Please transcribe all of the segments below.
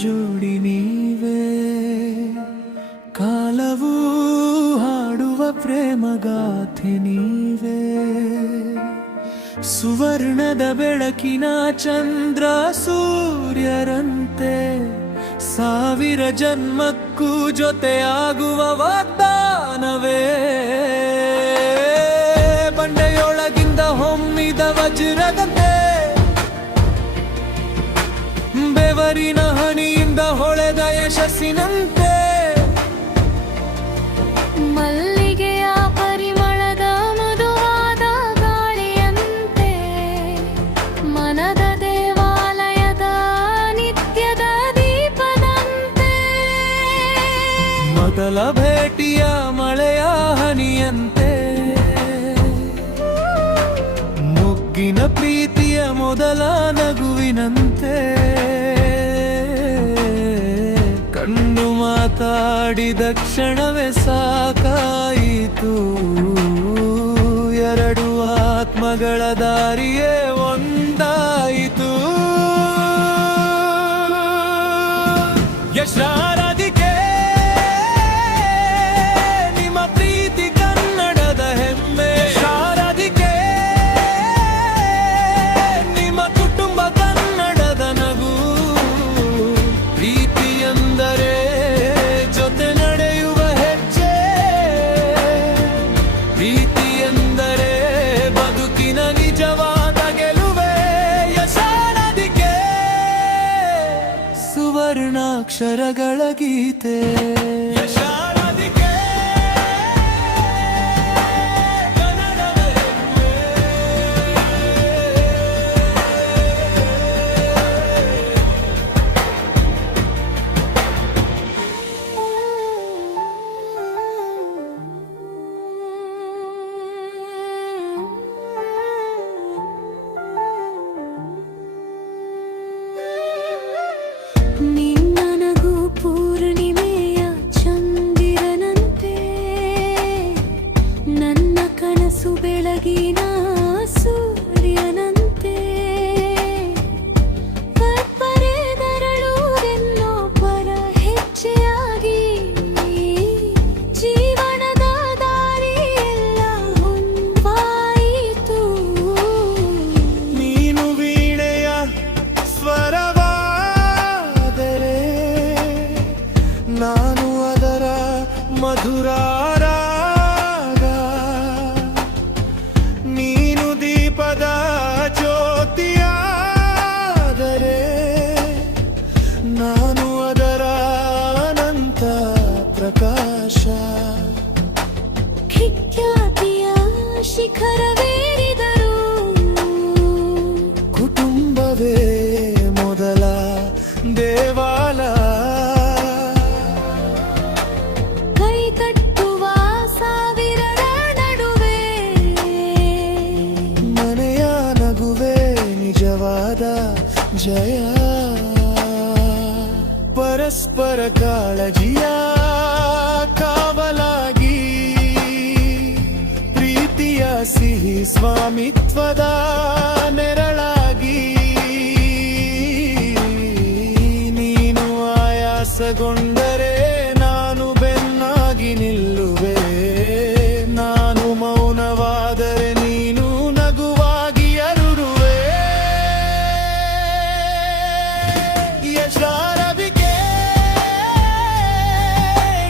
ಜೋಡಿ ನೀವೇ ಕಾಲವೂ ಹಾಡುವ ಪ್ರೇಮಗಾಥೆ ನೀವೇ ಸುವರ್ಣದ ಬೆಳಕಿನ ಚಂದ್ರ ಸೂರ್ಯರಂತೆ ಸಾವಿರ ಜನ್ಮಕ್ಕೂ ಜೊತೆಯಾಗುವ ವಾಗ್ದಾನವೇ ಬಂಡೆಯೊಳಗಿಂದ ಹೊಮ್ಮಿದ ವಜ್ರದಂತೆ ಬೆವರಿನ ಹನಿಯಿಂದ ಹೊಳೆದ ಯಶಸ್ಸಿನಂತೆ ಮಲ್ಲಿಗೆಯ ಪರಿಮಳದ ಮಧುವಾದ ಗಾಳಿಯಂತೆ ಮನದ ದೇವಾಲಯದ ನಿತ್ಯದ ದೀಪದಂತೆ ಮೊದಲ ಭೇಟಿಯ ಮಳೆಯ ಹನಿಯಂತೆ ಮುಗ್ಗಿನ ಪ್ರೀತಿಯ ಮೊದಲ ನಗುವಿನಂತೆ ಕಣ್ಣು ಮಾತಾಡಿದ ಕ್ಷಣವೇ ಸಾಕಾಯಿತು ಎರಡು ಆತ್ಮಗಳ ದಾರಿಯೇ ಒಂದಾಯಿತು ಯಶಾರಾಧಿಕೆ ನಿಮ್ಮ ಪ್ರೀತಿ ಕನ್ನಡದ ಹೆಮ್ಮೆ ಶಾರಾಧಿಕೆ ನಿಮ್ಮ ಕುಟುಂಬ ಕನ್ನಡದ ನಗು ಪ್ರೀತಿ ಎಂದರೆ ಜೊತೆ ನಡೆಯುವ ಹೆಜ್ಜೆ ಪ್ರೀತಿ ಎಂದರೆ ಬದುಕಿನ ನಿಜವಾದ ಗೆಲುವೆ ಯಶಾರಾಧಿಕೆ ಸುವರ್ಣಾಕ್ಷರಗಳ ಗೀತೆ ಯಶಾರಾಧಿಕೆ ಕನ್ನಡದ ಹೆಮ್ಮೆ. ನಿನ್ನನಗೂ ಪೂರ್ಣಿಮೆಯ ಚಂದಿರನಂತೆ ನನ್ನ ಕನಸು ಬೆಳಗಿನ ಸೂರ್ಯನಂತೆ ಪರೆದರಳುವುದೆನ್ನೋ ಪರ ಹೆಜ್ಜೆಯಾಗಿ ಜೀವನದ ದಾರಿಯೆಲ್ಲ ಹೊಂದಾಯಿತು ನೀನು ವೀಣೆಯ ಸ್ವರವಾದರೆ ನಾನು ಅದರ ಮಧುರ ರಾಗ ನೀನು ದೀಪದ ಜ್ಯೋತಿಯಾದರೆ ನಾನು ಅದರ ಅನಂತ ಪ್ರಕಾಶ ಖ್ಯಾತಿಯ ಶಿಖರವೇರಿದರು ಕುಟುಂಬವೇ ಮೊದಲ ದೇವಾಲಯ ಕೈ ತಟ್ಟುವ ಸಾವಿರರ ನಡುವೆ ಮನೆಯ ನಗುವೆ ನಿಜವಾದ ಜಯ ಪರಸ್ಪರ ಕಾಳಜಿಯ ಕಾವಲಾಗಿ ಪ್ರೀತಿಯ ಸಿಹಿ ಸ್ವಾಮಿತ್ವದ ನೆರಳಾಗಿ ನೀನು ಆಯಾಸಗೊಂಡರೆ ನಾನು ಬೆನ್ನಾಗಿ ನಿಲ್ಲುವೆ ನಾನು ಮೌನವಾದರೆ ನೀನು ನಗುವಾಗಿ ಅರುರುವೆ ಯಶಾರವಿಕೆ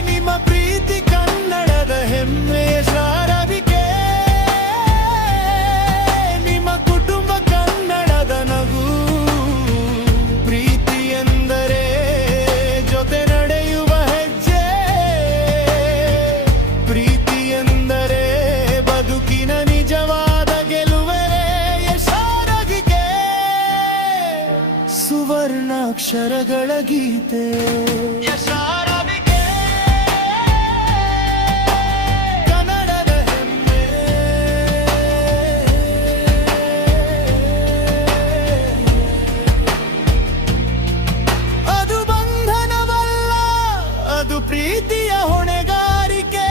ನಿಮ್ಮ ಪ್ರೀತಿ ಕನ್ನಡದ ಹೆಮ್ಮೆ ಯಶಾರವಿಕೆ ನಿಮ್ಮ ಕುಟುಂಬ ಕನ್ನಡದ ನಗು ಪ್ರೀತಿ ಎಂದರೆ ಜೊತೆ ನಡೆಯುವ ಹೆಜ್ಜೆ ಪ್ರೀತಿ ಎಂದರೆ ಬದುಕಿನ ನಿಜವಾದ ಗೆಲುವೆ ಯಶಾರವಿಕೆ ಸುವರ್ಣಾಕ್ಷರಗಳ ಗೀತೆ ಯಶಾರವಿಕೆ ಕನ್ನಡದ ಹೆಮ್ಮೆ ಅದು ಬಂಧನವಲ್ಲ ಅದು ಪ್ರೀತಿಯ ಹೊಣೆಗಾರಿಕೆ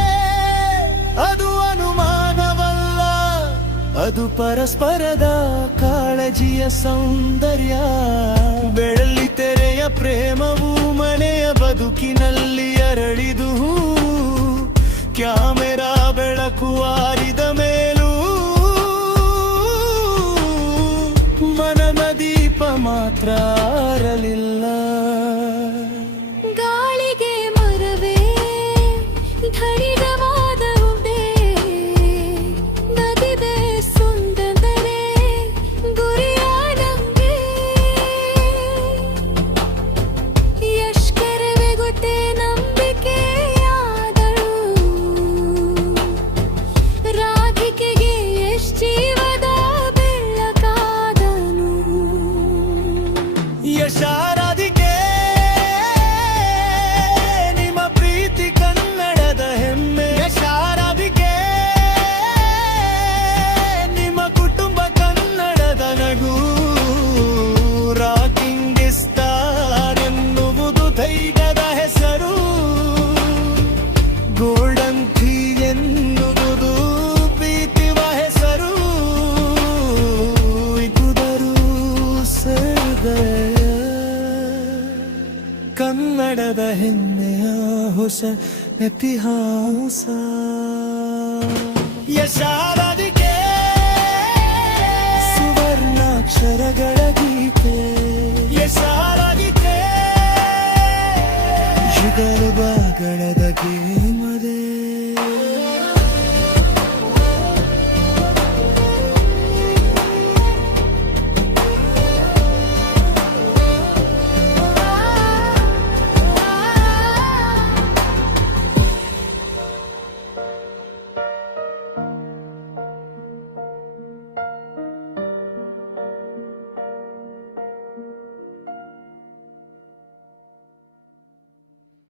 ಅದು ಅನುಮಾನವಲ್ಲ ಅದು ಪರಸ್ಪರದ ಕಾಳಜಿಯ ಸೌಂದರ್ಯ ಬೆಳ್ಳಿ ತೆರೆಯ ಪ್ರೇಮವು ಬೆಳಕಿನಲ್ಲಿ ಅರಳಿದು ಕ್ಯಾಮೆರಾ ಬೆಳಕು ಆರಿದ ಮೇಲೂ ಮನದ ದೀಪ ಮಾತ್ರ ಆರಲಿಲ್ಲ. ಗಾಳಿಗೆ ಮರವೇ ಧೈರ್ಯವಾದವುದೇ, ನದಿದೆ ಸುಂದರೇ ಗುರಿಯ ನಂಗೆ. ಎಷ್ಕೆರವೆ ಗೊತ್ತೇ ನಂಬಿಕೆಯಾದಳು, ರಾಧಿಕೆಗೆ ಎಷ್ಟ್ ಜೀವದ ಬೆಳಕಾದನು. ಯಶಾರಾಧಿಕೆ ನಿಮ್ಮ ಪ್ರೀತಿ ಕನ್ನಡದ ಹೆಮ್ಮೆ. ಯಶಾರಾಧಿಕೆ ನಿಮ್ಮ ಕುಟುಂಬ ಕನ್ನಡದ ನಗು. ರಾಕಿಂಗ್ ಸ್ಟಾರ್ ಎನ್ನುವುದು ಧೈರ್ಯದ ಹೆಸರು. ಗೋಲ್ಡನ್ ಥೀ ಎನ್ನುವುದು ಪ್ರೀತಿವ ಹೆಸರು. ಇದುದರು ಸರ್ದಯ ಕನ್ನಡದ ಹೆಮ್ಮೆಯ ಹೊಸ ಇತಿಹಾಸ. ಯಶಾರಾಧಿಕೆ ಸುವರ್ಣಾಕ್ಷರಗಳ ಗೀತೆ. ಯಶಾರಾಧಿಕೆ ಯುಗಗಳ ಗೀತೆ.